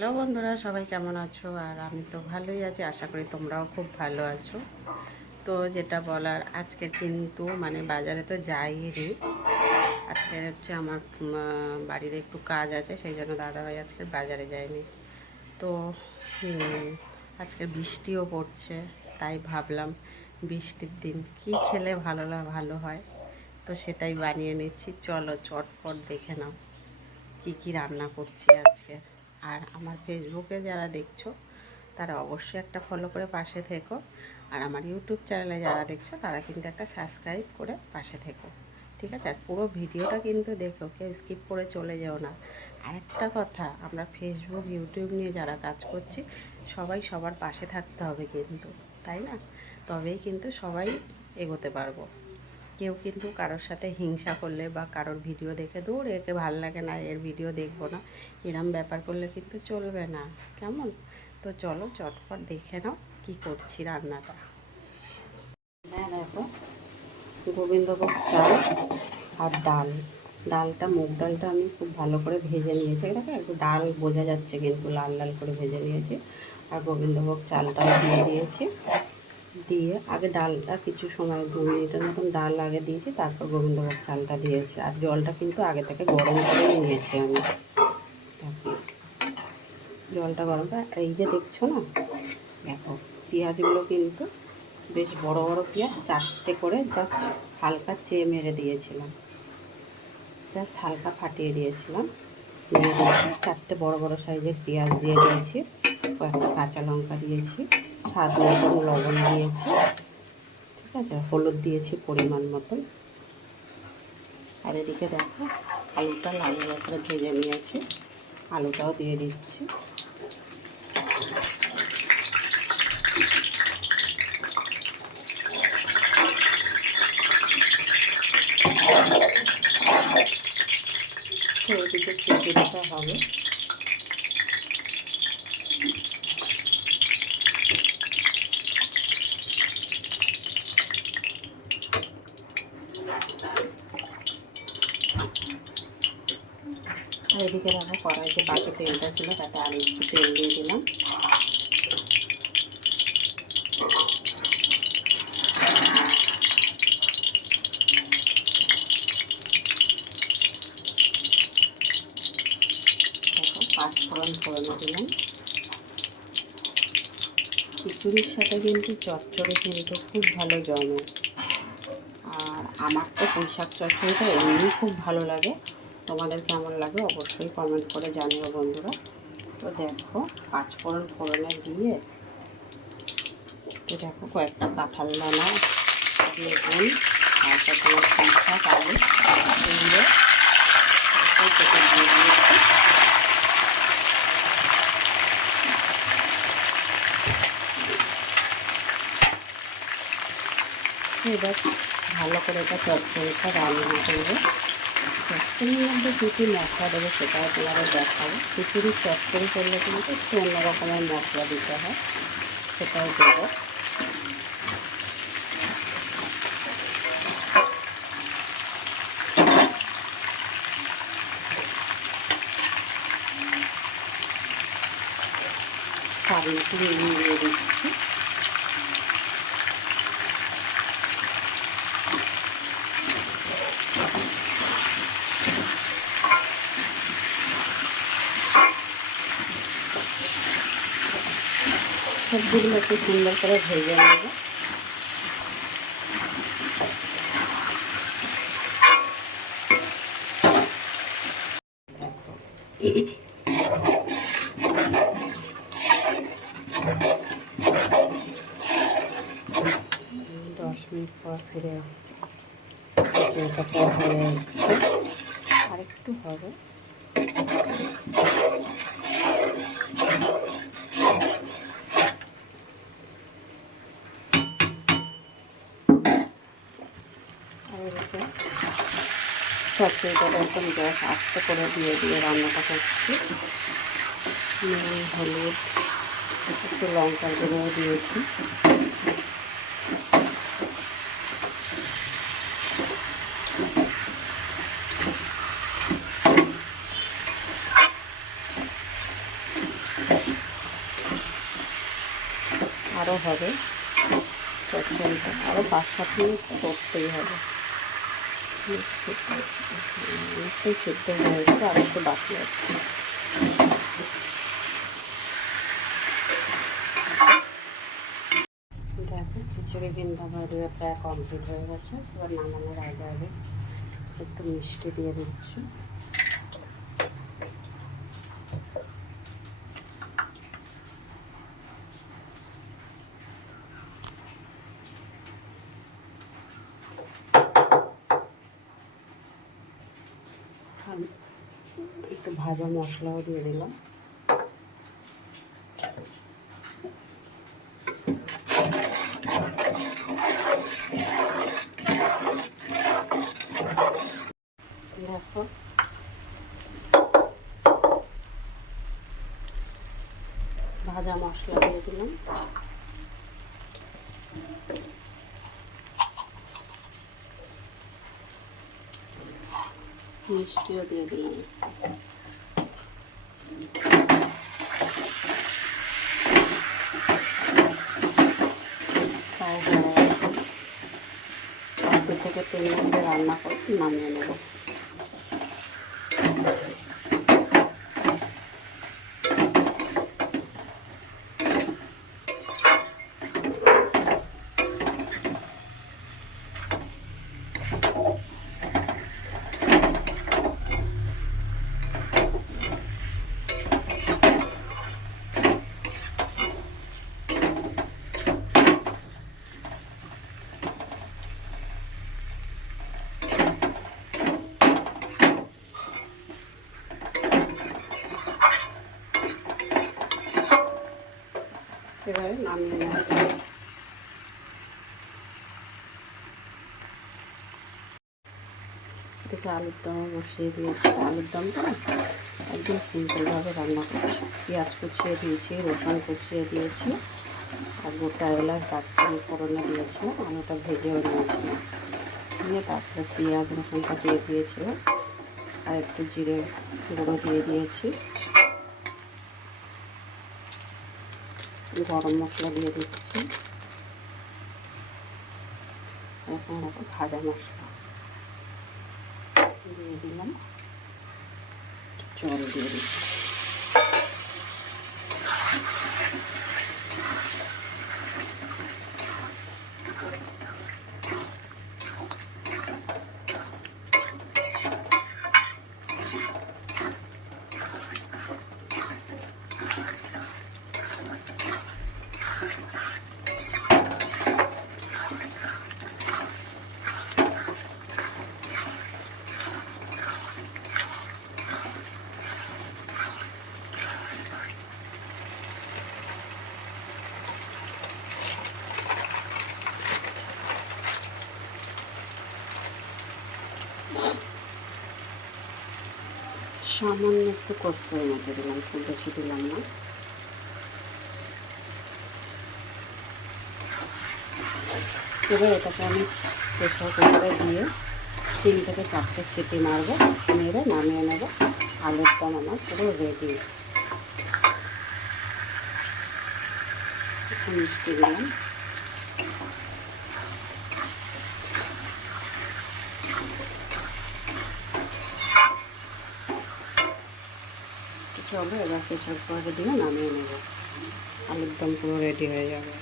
Hello বন্ধুরা, সবাই কেমন আছো? আর আমি তো ভালোই আছি, আশা করি তোমরাও খুব ভালো আছো। তো যেটা বলার, আজকে কিন্তু বাজারে তো যাইনি। আজকে হচ্ছে আমার বাড়ির একটু কাজ আছে, সেই জন্য দাদাভাই আজকে বাজারে যায়নি। তো আজকে বৃষ্টিও পড়ছে, তাই ভাবলাম বৃষ্টির দিন কি খেলে ভালো হয়। তো সেটাই বানিয়ে নিচ্ছি। চলো চটপট দেখে নাও কি কি রান্না করছি আজকে। আর আমার ফেসবুকে যারা দেখছো তারা অবশ্যই একটা ফলো করে পাশে থেকো। আর আমার ইউটিউব চ্যানেলে যারা দেখছো তারা কিন্তু একটা সাবস্ক্রাইব করে পাশে থেকো, ঠিক আছে? আর পুরো ভিডিওটা কিন্তু দেখো, কেউ স্কিপ করে চলে যেও না। আরেকটা কথা, আমরা ফেসবুক ইউটিউব নিয়ে যারা কাজ করছি সবাই সবার পাশে থাকতে হবে কিন্তু, তাই না? তবেই কিন্তু সবাই এগোতে পারবো। কেউ কিন্তু কারোর সাথে হিংসা করলে বা কারোর ভিডিও দেখে দূর একে ভাল লাগে না, এর ভিডিও দেখবো না, এরম ব্যাপার করলে কিন্তু চলবে না, কেমন? তো চলো চটপট দেখে নাও কি করছি রান্নাটা। হ্যাঁ দেখো, গোবিন্দভোগ চাল আর ডাল। ডালটা, মুগ ডালটা আমি খুব ভালো করে ভেজে নিয়েছি। দেখো একটু ডাল বোঝা যাচ্ছে, কিন্তু লাল লাল করে ভেজে নিয়েছি। আর গোবিন্দভোগ চালটাও দিয়ে দিয়েছি। দিয়ে আগে ডালটা কিছু সময় 2 মিনিটের মতন ডাল আগে দিয়েছি, তারপর গোবিন্দভোগ চালটা দিয়েছি। আর জলটা কিন্তু আগে থেকে গরম করে নিয়েছি আমি। জলটা গরম করে, এই যে দেখছো না, দেখো পেঁয়াজগুলো কিন্তু বেশ বড় বড় পেঁয়াজ, 4টে করে জাস্ট হালকা চেয়ে মেরে দিয়েছিলাম, জাস্ট হালকা ফাটিয়ে দিয়েছিলাম। দিয়ে দিয়েছি 4টে বড় বড় সাইজের পেঁয়াজ দিয়ে দিয়েছি, কয়েকটা কাঁচা লঙ্কা দিয়েছি, স্বাদ মতন লবণ দিয়েছি, ঠিক আছে? হলুদ দিয়েছি পরিমাণ মতন। আর এদিকে দেখো আলুটা লাল লাল করে ভেজে নিয়েছি, আলুটাও দিয়ে দিচ্ছি। তো এদিকে খিচুড়িটা হবে। আর এদিকে দেখো কড়াইতে বাকি তেলটা ছিল, তাতে আর একটু তেল দিয়ে দিলাম। দেখো 5 ফোড়ন দিলাম। খিচুড়ির সাথে কিন্তু চচ্চড়ি কিন্তু খুব ভালো জমে। আর আমার তো পুঁই শাক চচ্চড়িটা এমনি খুব ভালো লাগে, তোমাদের কেমন লাগে অবশ্যই কমেন্ট করে জানিও বন্ধুরা। তো দেখো 5 ফোড়নে দিয়ে, তো দেখো কয়েকটা কাঁঠাল দানা, বেগুন, তারপর তোমার পুঁই শাক আলু দিয়ে কেটে দিয়ে দিয়েছি। এবার ভালো করে এটা চচ্চড়িটা রান্না করবো। চচ্চড়ির মধ্যে কী কী মশলা দেবো সেটাও তোমাদের দেখাবো। খিচুড়ির চচ্চড়ি করলে কিন্তু একটু অন্য রকমের মশলা দিতে হয়, সেটাও দেবো। স্বাদ মতো দিয়ে দিচ্ছি। সবজিগুলো একটু সুন্দর করে ভেজে নেব। 10 মিনিট পর ফিরে আসছি, খিচুড়িটা পর হয়ে এসছে, আরেকটু হবে। আর এদিকে চচ্চড়িটা একদম গ্যাস আস্তে করে দিয়ে দিয়ে রান্নাটা করছি। নুন, হলুদ, একটু লঙ্কার গুঁড়োও দিয়েছি। আরও হবে, তরকারিটা আরও 5-7 মিনিট করতেই হবে। অনেকটাই সিদ্ধ হয়ে গেছে, আর একটু বাকি আছে। দেখো খিচুড়ি কিন্তু আমার প্রায় কমপ্লিট হয়ে গেছে। এবার নামানোর আগে আগে একটু মিষ্টি দিয়ে দিচ্ছি। একটু ভাজা মশলাও দিয়ে দিলাম। দেখো ভাজা মশলা দিয়ে দিলাম, মিষ্টিও দিয়ে দিলাম। প্রায় হয়ে গেছে, 2 থেকে 3 মিনিটে রান্না করে নামিয়ে নেব। এবারে নামিয়ে নেব। এদিকে আলুর দম বসিয়ে দিয়েছি। আলুর দমটা একদম সিম্পলভাবে রান্না করছি। পেঁয়াজ কুচিয়ে দিয়েছি, রসুন কুচিয়ে দিয়েছি, আর গোটা এলাচ দারচিনি ফোড়নে দিয়েছিলাম। আলুটা ভেজেও নিয়েছিলাম, নিয়ে তারপরে পেঁয়াজ রসুনটা দিয়ে দিয়েছিলাম, আর একটু জিরে গুঁড়ো দিয়ে দিয়েছি, গরম মশলা দিয়ে দিচ্ছি, এখন ভাজা মশলা দিয়ে দিলাম, জল দিয়ে দিচ্ছি। সামান্য একটু কস্তুরি মতো দিলাম, খুব বেশি দিলাম না। এবার এটাকে আমি প্রেসার কুকারে দিয়ে 3 থেকে 4টে সিটি মারবো, মেরে নামিয়ে নেব। আলুর দম আমার পুরো রেডি। মিষ্টি দিলাম, চলো এবার প্রেসার কুকারে দিয়ে নামিয়ে নেব। আলুর দম পুরো রেডি হয়ে যাবে।